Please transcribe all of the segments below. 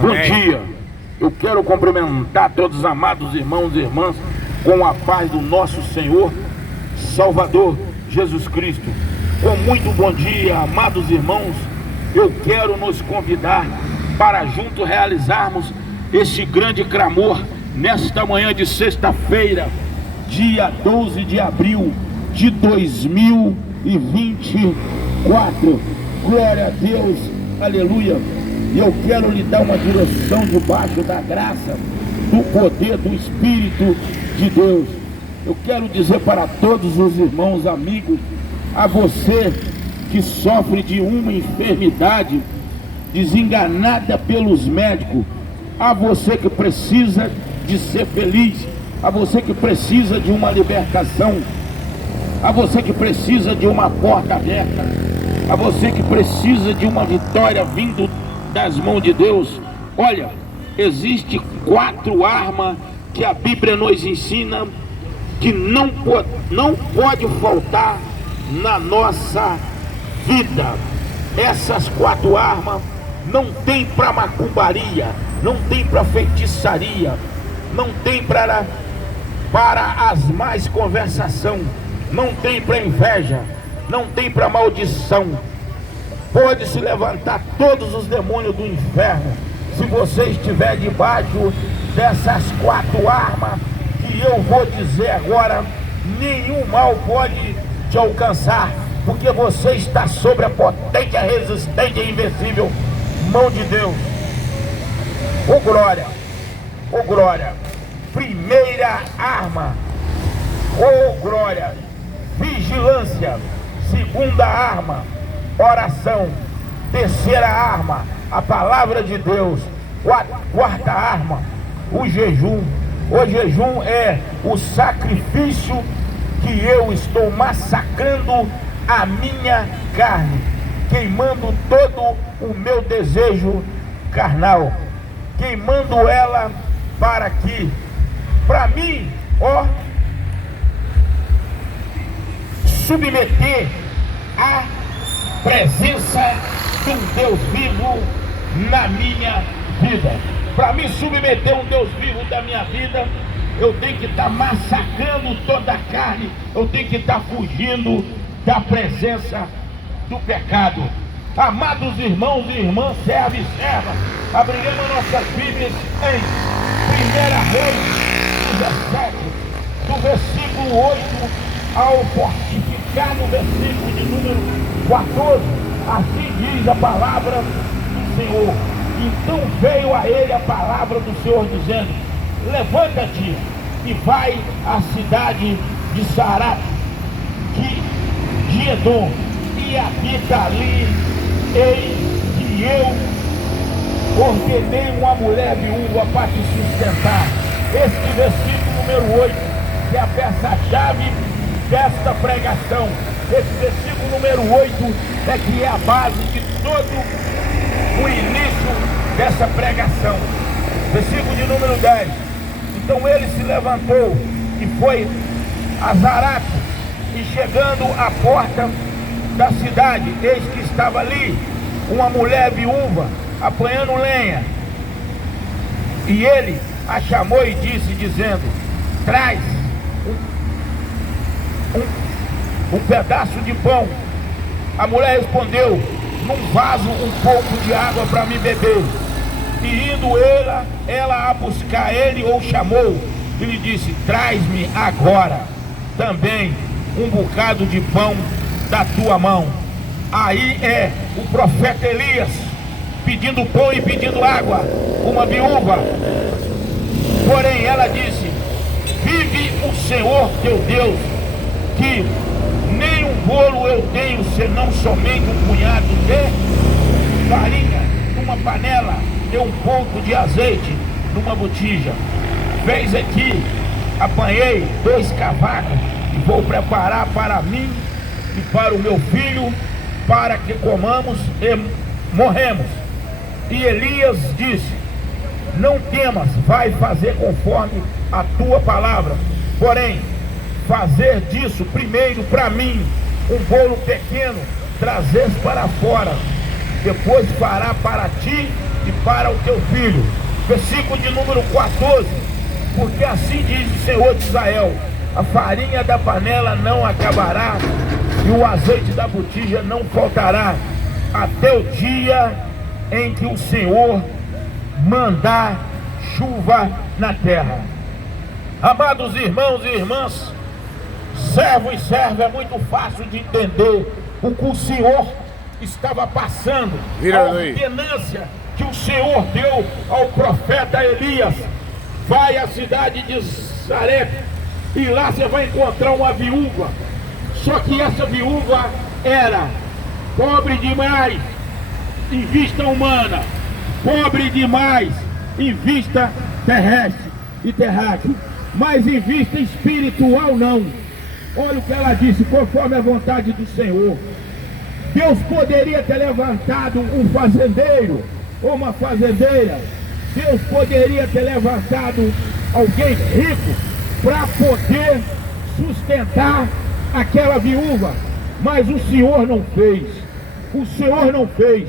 Bom dia, eu quero cumprimentar todos os amados irmãos e irmãs com a paz do nosso Senhor Salvador Jesus Cristo. Com muito bom dia, amados irmãos, eu quero nos convidar para juntos realizarmos este grande clamor nesta manhã de sexta-feira, dia 12 de abril de 2024. Glória a Deus, aleluia. E eu quero lhe dar uma direção debaixo da graça, do poder do Espírito de Deus. Eu quero dizer para todos os irmãos, amigos, a você que sofre de uma enfermidade, desenganada pelos médicos, a você que precisa de ser feliz, a você que precisa de uma libertação, a você que precisa de uma porta aberta, a você que precisa de uma vitória vindo das mãos de Deus. Olha, existe 4 armas que a Bíblia nos ensina que não pode faltar na nossa vida. Essas 4 armas não tem para macumbaria, não tem para feitiçaria, não tem para as más conversação, não tem para inveja, não tem para maldição. Pode se levantar todos os demônios do inferno, se você estiver debaixo dessas 4 armas que eu vou dizer agora, nenhum mal pode te alcançar, porque você está sobre a potente, a resistente e invencível mão de Deus. Ô glória, ô glória. Primeira arma, ô glória, vigilância. Segunda arma, oração. Terceira arma, a palavra de Deus. Quarta arma, o jejum. O jejum é o sacrifício que eu estou massacrando a minha carne, queimando todo o meu desejo carnal, queimando ela para que, para mim, ó, submeter a presença de um Deus vivo na minha vida. Para me submeter um Deus vivo da minha vida, eu tenho que estar massacrando toda a carne, eu tenho que estar fugindo da presença do pecado. Amados irmãos e irmãs, servos e servas, abriremos nossas Bíblias em 1 Reis 17, do versículo 8 ao fortificar no versículo de número 14. Assim diz a palavra do Senhor. Então veio a ele a palavra do Senhor dizendo: levanta-te e vai à cidade de Sarapta, de Edom, e habita ali. Eis que eu ordenei uma mulher viúva para te sustentar. Este versículo número 8, que é a peça-chave desta pregação. Esse versículo número 8 é que é a base de todo o início dessa pregação. Versículo de número 10. Então ele se levantou e foi a Sarapta, e chegando à porta da cidade, eis que estava ali uma mulher viúva apanhando lenha. E ele a chamou e disse, dizendo: traz um pedaço de pão. A mulher respondeu: num vaso um pouco de água para me beber. E indo ela a buscar ele, ou chamou, e lhe disse: traz-me agora também um bocado de pão da tua mão. Aí é o profeta Elias pedindo pão e pedindo água, uma viúva. Porém ela disse: vive o Senhor teu Deus, que nem um bolo eu tenho, senão somente um punhado de farinha numa panela e um pouco de azeite numa botija. Vês aqui, apanhei 2 cavacos e vou preparar para mim e para o meu filho, para que comamos e morremos. E Elias disse: não temas, vai fazer conforme a tua palavra. Porém, fazer disso primeiro para mim um bolo pequeno, trazer para fora. Depois fará para ti e para o teu filho. Versículo de número 14. Porque assim diz o Senhor de Israel: a farinha da panela não acabará, e o azeite da botija não faltará, até o dia em que o Senhor mandar chuva na terra. Amados irmãos e irmãs, servo e serva, é muito fácil de entender o que o Senhor estava passando, a ordenância que o Senhor deu ao profeta Elias: vai à cidade de Sarepta e lá você vai encontrar uma viúva. Só que essa viúva era pobre demais em vista humana, pobre demais em vista terrestre e terráquea, mas em vista espiritual não. Olha o que ela disse: conforme a vontade do Senhor. Deus poderia ter levantado um fazendeiro ou uma fazendeira. Deus poderia ter levantado alguém rico para poder sustentar aquela viúva, mas o Senhor não fez. O Senhor não fez.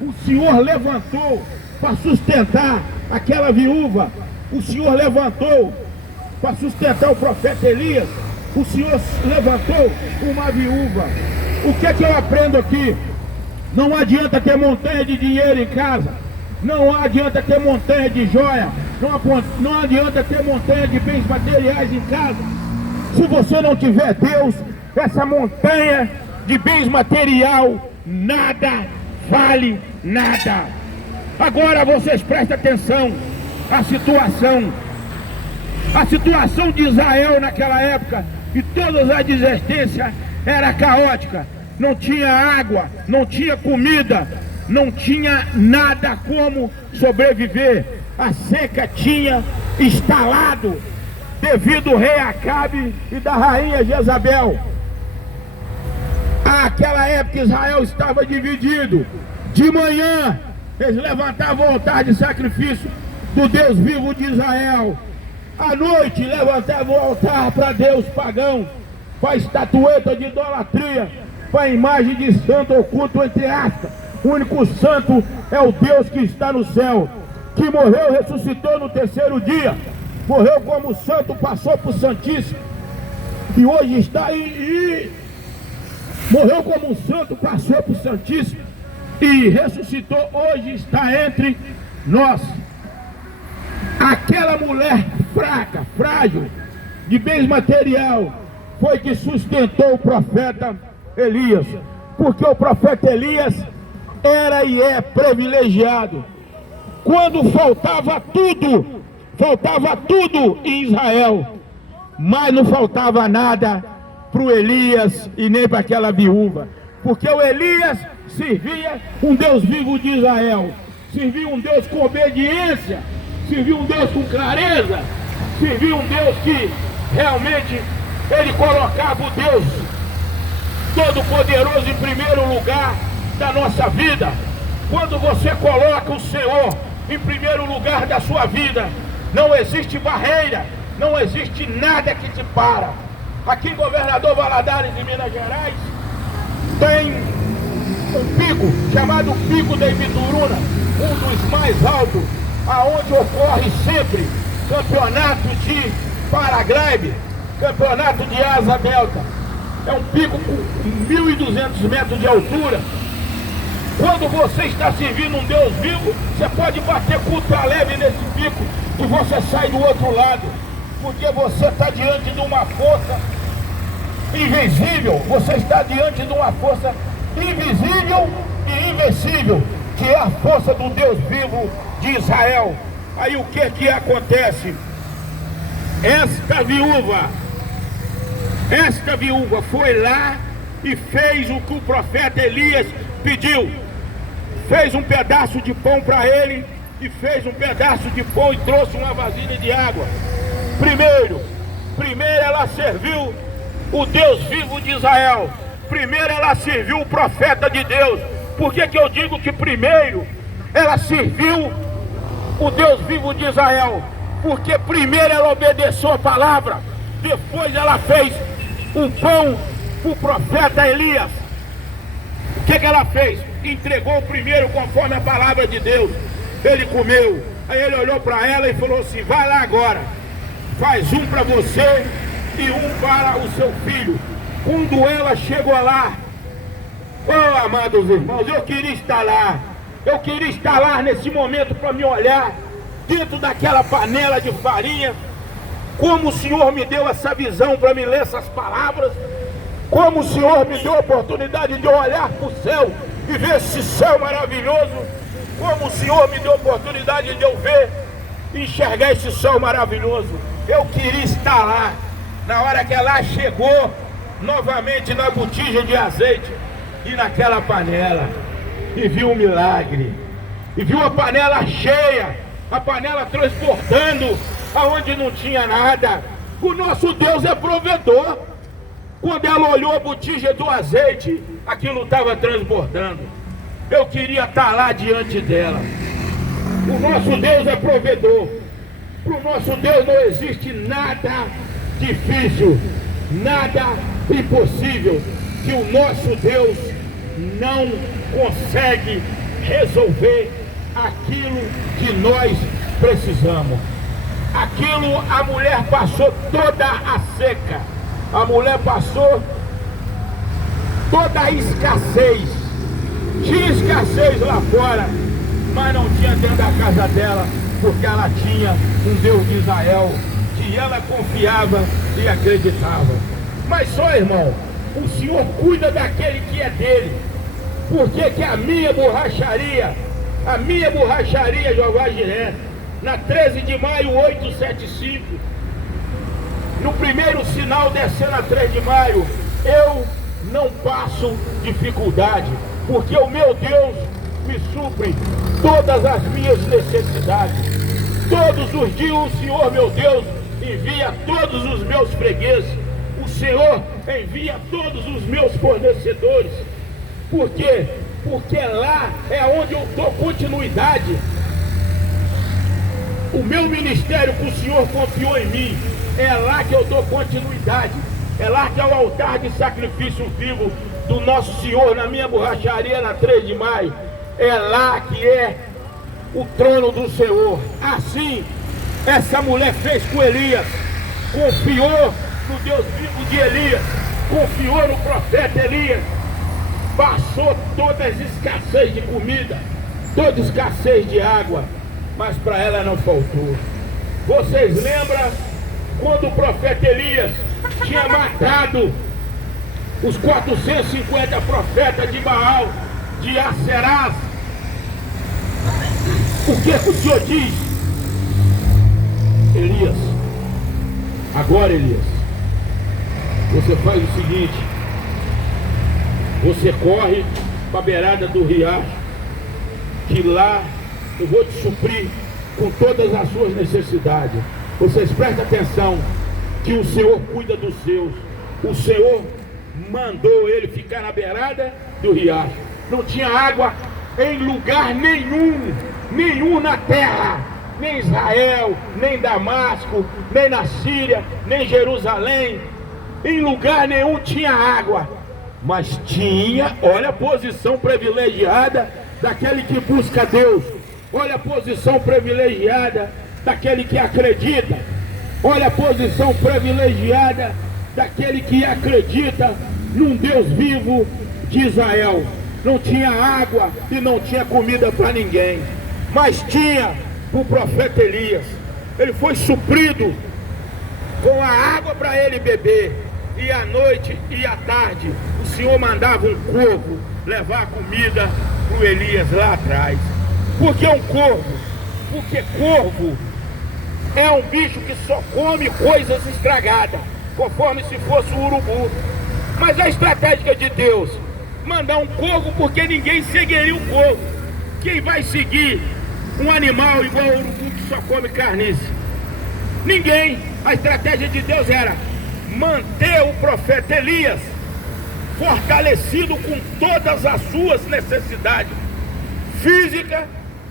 O Senhor levantou para sustentar aquela viúva. O Senhor levantou para sustentar o profeta Elias. O Senhor levantou uma viúva. O que é que eu aprendo aqui? Não adianta ter montanha de dinheiro em casa, não adianta ter montanha de joia, não adianta ter montanha de bens materiais em casa. Se você não tiver Deus, essa montanha de bens material nada vale nada. Agora vocês prestem atenção. A situação de Israel naquela época e todas as adjacências era caótica. Não tinha água, não tinha comida, não tinha nada como sobreviver. A seca tinha instalado devido ao rei Acabe e da rainha Jezabel. Naquela época Israel estava dividido. De manhã eles levantavam o altar de sacrifício do Deus vivo de Israel. À noite levantavam o altar para Deus pagão, para estatueta de idolatria, para imagem de santo oculto entre aspas. O único santo é o Deus que está no céu, que morreu e ressuscitou no terceiro dia. Morreu como santo, passou por santíssimo, e hoje está aí. Morreu como santo, passou por santíssimo e ressuscitou, hoje está entre nós. Aquela mulher fraca, frágil, de bens material, foi que sustentou o profeta Elias, porque o profeta Elias era e é privilegiado. Quando faltava tudo em Israel, mas não faltava nada para o Elias e nem para aquela viúva, porque o Elias servia um Deus vivo de Israel, servia um Deus com obediência, servia um Deus com clareza, servia um Deus que realmente ele colocava o Deus Todo-Poderoso em primeiro lugar da nossa vida. Quando você coloca o Senhor em primeiro lugar da sua vida, não existe barreira, não existe nada que te para. Aqui em Governador Valadares, em Minas Gerais, tem um pico chamado Pico da Ibituruna, um dos mais altos, aonde ocorre sempre campeonato de paraglide, campeonato de asa delta. É um pico com 1.200 metros de altura. Quando você está servindo um Deus vivo, você pode bater contra leve nesse pico e você sai do outro lado, porque você está diante de uma força invisível, você está diante de uma força invisível e invencível, que é a força do Deus vivo de Israel. Aí o que acontece? Esta viúva foi lá e fez o que o profeta Elias pediu. Fez um pedaço de pão para ele, e fez um pedaço de pão e trouxe uma vasilha de água. Primeiro ela serviu o Deus vivo de Israel. Primeiro ela serviu o profeta de Deus. Por que eu digo que primeiro ela serviu o Deus vivo de Israel? Porque primeiro ela obedeceu a palavra, depois ela fez um pão para o profeta Elias. O que ela fez? que entregou o primeiro conforme a palavra de Deus, ele comeu. Aí ele olhou para ela e falou assim: vai lá agora, faz um para você e um para o seu filho. Quando ela chegou lá, oh, amados irmãos, eu queria estar lá. Eu queria estar lá nesse momento para me olhar dentro daquela panela de farinha. Como o Senhor me deu essa visão para me ler essas palavras. Como o Senhor me deu a oportunidade de olhar para o céu e ver esse céu maravilhoso. Como o Senhor me deu a oportunidade de eu ver e enxergar esse céu maravilhoso. Eu queria estar lá na hora que ela chegou novamente na botija de azeite e naquela panela, e viu um milagre, e viu a panela cheia, a panela transbordando aonde não tinha nada. O nosso Deus é provedor. Quando ela olhou a botija do azeite, aquilo estava transbordando. Eu queria estar lá diante dela. O nosso Deus é provedor. Para o nosso Deus não existe nada difícil, nada impossível que o nosso Deus não consegue resolver aquilo que nós precisamos. Aquilo, a mulher passou toda a seca, a mulher passou toda a escassez. Tinha escassez lá fora, mas não tinha dentro da casa dela, porque ela tinha um Deus de Israel que ela confiava e acreditava. Mas só, irmão, o Senhor cuida daquele que é dele. Porque que a minha borracharia, Jeová Jiré, na 13 de maio 875, no primeiro sinal descendo a 3 de maio, eu não passo dificuldade, porque o meu Deus me supre todas as minhas necessidades. Todos os dias o Senhor, meu Deus, envia todos os meus fregueses. O Senhor envia todos os meus fornecedores. Por quê? Porque lá é onde eu dou continuidade. O meu ministério que o Senhor confiou em mim, é lá que eu dou continuidade. É lá que é o altar de sacrifício vivo do nosso Senhor, na minha borracharia, na 3 de maio. É lá que é o trono do Senhor. Assim, essa mulher fez com Elias. Confiou no Deus vivo de Elias. Confiou no profeta Elias. Passou toda a escassez de comida, toda a escassez de água, mas para ela não faltou. Vocês lembram quando o profeta Elias tinha matado os 450 profetas de Baal, de Aserás? O que o Senhor diz? Elias, agora Elias, você faz o seguinte: você corre para a beirada do riacho, que lá eu vou te suprir com todas as suas necessidades. Vocês prestem atenção, que o Senhor cuida dos seus. O Senhor mandou ele ficar na beirada do riacho. Não tinha água em lugar nenhum na terra. Nem Israel, nem Damasco, nem na Síria, nem Jerusalém. Em lugar nenhum tinha água. Mas tinha, olha a posição privilegiada daquele que busca Deus. Olha a posição privilegiada daquele que acredita. Olha a posição privilegiada daquele que acredita num Deus vivo de Israel. Não tinha água e não tinha comida para ninguém, mas tinha o profeta Elias. Ele foi suprido com a água para ele beber, e à noite e à tarde o Senhor mandava um corvo levar a comida para o Elias lá atrás. Por que um corvo? Porque corvo é um bicho que só come coisas estragadas, conforme se fosse um urubu. Mas a estratégia de Deus, mandar um corvo, porque ninguém seguiria o corvo. Quem vai seguir um animal igual ao urubu que só come carniça? Ninguém. A estratégia de Deus era manter o profeta Elias fortalecido com todas as suas necessidades física,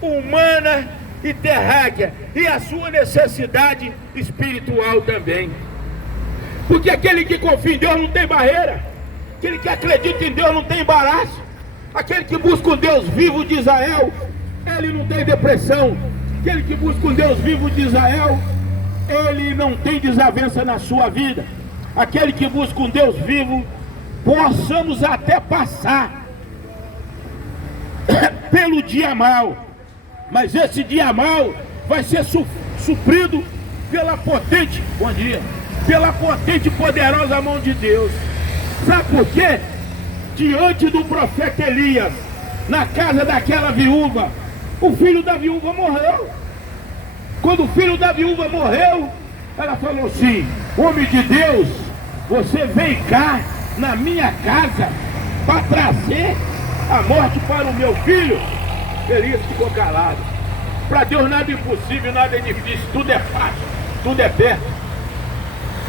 humana e terráquea, e a sua necessidade espiritual também. Porque aquele que confia em Deus não tem barreira, aquele que acredita em Deus não tem embaraço. Aquele que busca o Deus vivo de Israel, ele não tem depressão. Aquele que busca o Deus vivo de Israel, ele não tem desavença na sua vida. Aquele que busca um Deus vivo, possamos até passar pelo dia mau, mas esse dia mau vai ser suprido pela potente, bom dia, pela potente e poderosa mão de Deus. Sabe por quê? Diante do profeta Elias, na casa daquela viúva, o filho da viúva morreu. Quando o filho da viúva morreu, ela falou assim: homem de Deus, você vem cá na minha casa para trazer a morte para o meu filho? Elias ficou calado. Para Deus nada é impossível, nada é difícil, tudo é fácil, tudo é perto.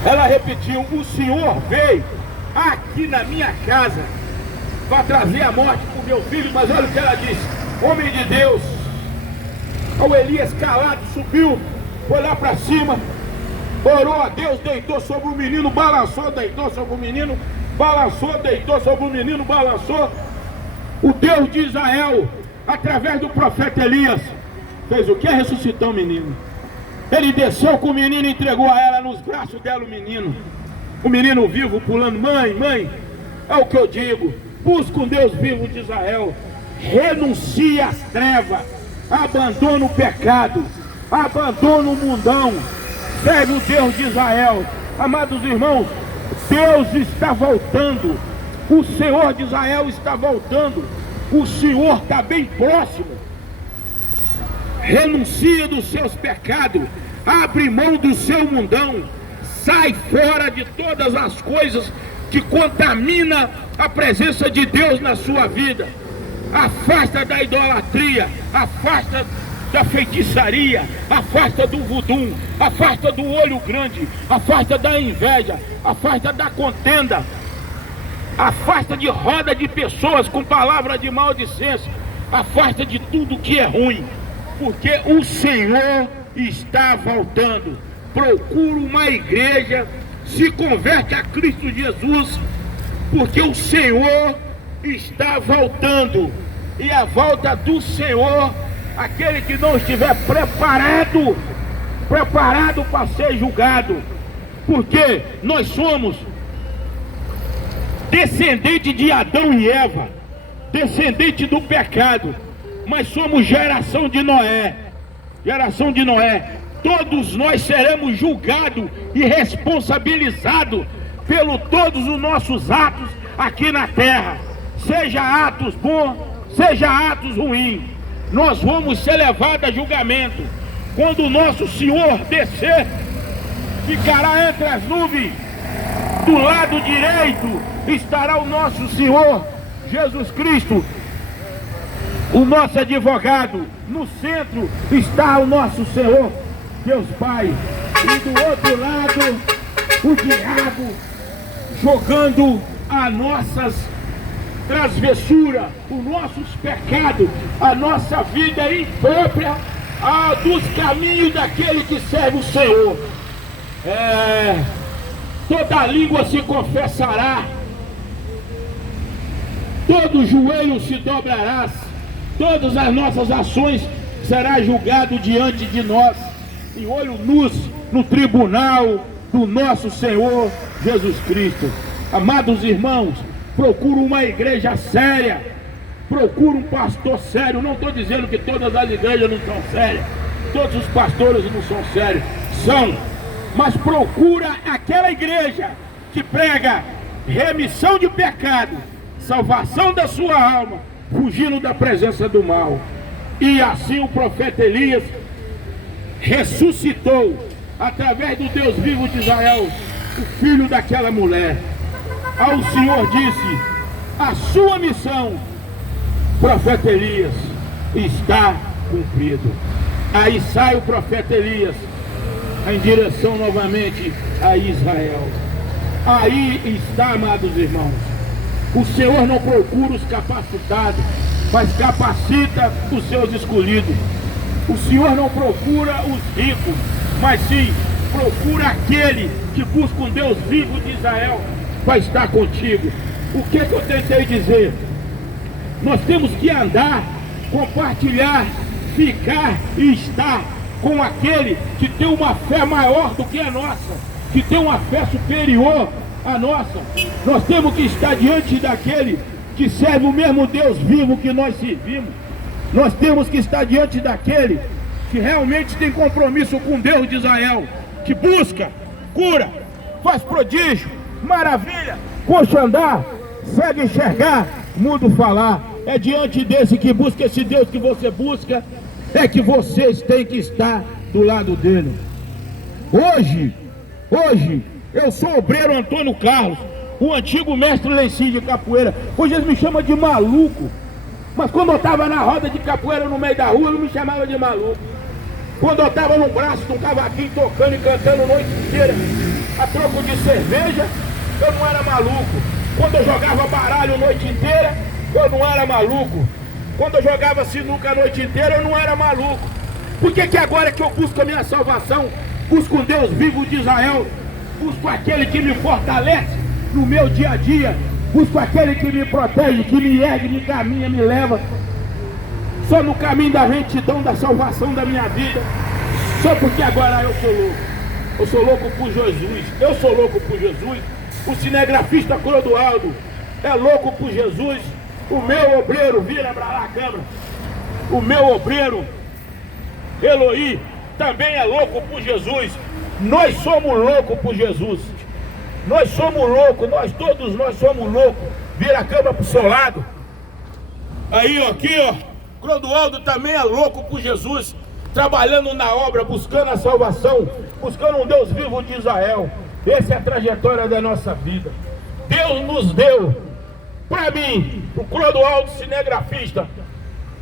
Ela repetiu: o Senhor veio aqui na minha casa para trazer a morte para o meu filho. Mas olha o que ela disse: homem de Deus. O Elias calado subiu, foi lá para cima, orou a Deus, deitou sobre o menino, balançou, deitou sobre o menino, balançou, deitou sobre o menino, balançou. O Deus de Israel, através do profeta Elias, fez o que? Ressuscitou o menino. Ele desceu com o menino e entregou a ela, nos braços dela o menino vivo pulando: mãe, mãe. É o que eu digo: busca um Deus vivo de Israel, renuncia às trevas, abandona o pecado, abandona o mundão, serve o Deus de Israel. Amados irmãos, Deus está voltando, o Senhor de Israel está voltando, o Senhor está bem próximo. Renuncia dos seus pecados, abre mão do seu mundão, sai fora de todas as coisas que contaminam a presença de Deus na sua vida. Afasta da idolatria, afasta da feitiçaria, afasta do voodoo, afasta do olho grande, afasta da inveja, afasta da contenda, afasta de roda de pessoas com palavra de maldicência, afasta de tudo que é ruim, porque o Senhor está voltando. Procura uma igreja, se converte a Cristo Jesus, porque o Senhor está voltando. E a volta do Senhor, aquele que não estiver preparado para ser julgado, porque nós somos descendente de Adão e Eva, descendente do pecado, mas somos geração de Noé. Todos nós seremos julgados e responsabilizados pelo todos os nossos atos aqui na terra, seja atos bons, seja atos ruins. Nós vamos ser levados a julgamento. Quando o nosso Senhor descer, ficará entre as nuvens, do lado direito estará o nosso Senhor Jesus Cristo, o nosso advogado. No centro está o nosso Senhor Deus Pai, e do outro lado o diabo jogando as nossas travessuras, os nossos pecados, a nossa vida imprópria dos caminhos daquele que serve o Senhor. Toda língua se confessará, todo joelho se dobrará, todas as nossas ações serão julgadas diante de nós, em olho nus, no tribunal do nosso Senhor Jesus Cristo. Amados irmãos, procura uma igreja séria, procura um pastor sério. Não estou dizendo que todas as igrejas não são sérias, todos os pastores não são sérios, são, mas procura aquela igreja que prega remissão de pecado, salvação da sua alma, fugindo da presença do mal. E assim o profeta Elias ressuscitou, através do Deus vivo de Israel, o filho daquela mulher. Ao Senhor disse: a sua missão, profeta Elias, está cumprido. Aí sai o profeta Elias em direção novamente a Israel. Aí está, amados irmãos, o Senhor não procura os capacitados, mas capacita os seus escolhidos. O Senhor não procura os ricos, mas sim procura aquele que busca um Deus vivo de Israel para estar contigo. O que eu tentei dizer? Nós temos que andar, compartilhar, ficar e estar com aquele que tem uma fé maior do que a nossa, que tem uma fé superior à nossa. Nós temos que estar diante daquele que serve o mesmo Deus vivo que nós servimos. Nós temos que estar diante daquele que realmente tem compromisso com Deus de Israel, que busca, cura, faz prodígio, maravilha, coxa andar, cego enxergar, mudo falar. É diante desse que busca, esse Deus que você busca, é que vocês têm que estar do lado dele. Hoje, eu sou obreiro Antônio Carlos, o antigo mestre Lenci de capoeira. Hoje eles me chamam de maluco, mas quando eu estava na roda de capoeira no meio da rua, não me chamava de maluco. Quando eu estava no braço de um cavaquinho tocando e cantando a noite inteira, a troco de cerveja, eu não era maluco. Quando eu jogava baralho a noite inteira, eu não era maluco. Quando eu jogava sinuca a noite inteira, eu não era maluco. Por que agora que eu busco a minha salvação, busco um Deus vivo de Israel, busco aquele que me fortalece no meu dia a dia, busco aquele que me protege, que me ergue, me caminha, me leva, só no caminho da retidão, da salvação da minha vida, só porque agora eu sou louco. Eu sou louco por Jesus, eu sou louco por Jesus. O cinegrafista Clodoaldo é louco por Jesus. O meu obreiro, vira pra lá a câmera, o meu obreiro Eloí também é louco por Jesus. Nós somos loucos por Jesus. Nós somos loucos, todos nós somos loucos. Vira a câmera pro seu lado. Aí, ó, aqui, ó, Clodoaldo também é louco por Jesus, trabalhando na obra, buscando a salvação, buscando um Deus vivo de Israel. Essa é a trajetória da nossa vida. Deus nos deu, para mim, o Clodoaldo cinegrafista,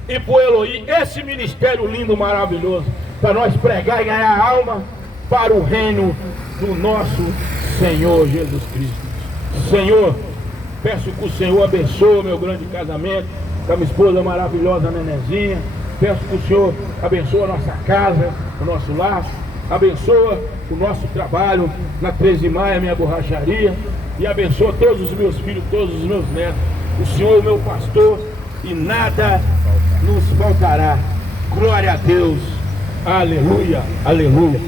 e para o Eloí, esse ministério lindo, maravilhoso, para nós pregar e ganhar alma para o reino do nosso Senhor Jesus Cristo. Senhor, peço que o Senhor abençoe meu grande casamento, com a minha esposa maravilhosa, Nenezinha. Peço que o Senhor abençoe a nossa casa, o nosso lar, abençoa o nosso trabalho na 13 de Maio, minha borracharia, e abençoa todos os meus filhos, todos os meus netos. O Senhor é o meu pastor e nada nos faltará. Glória a Deus. Aleluia, aleluia.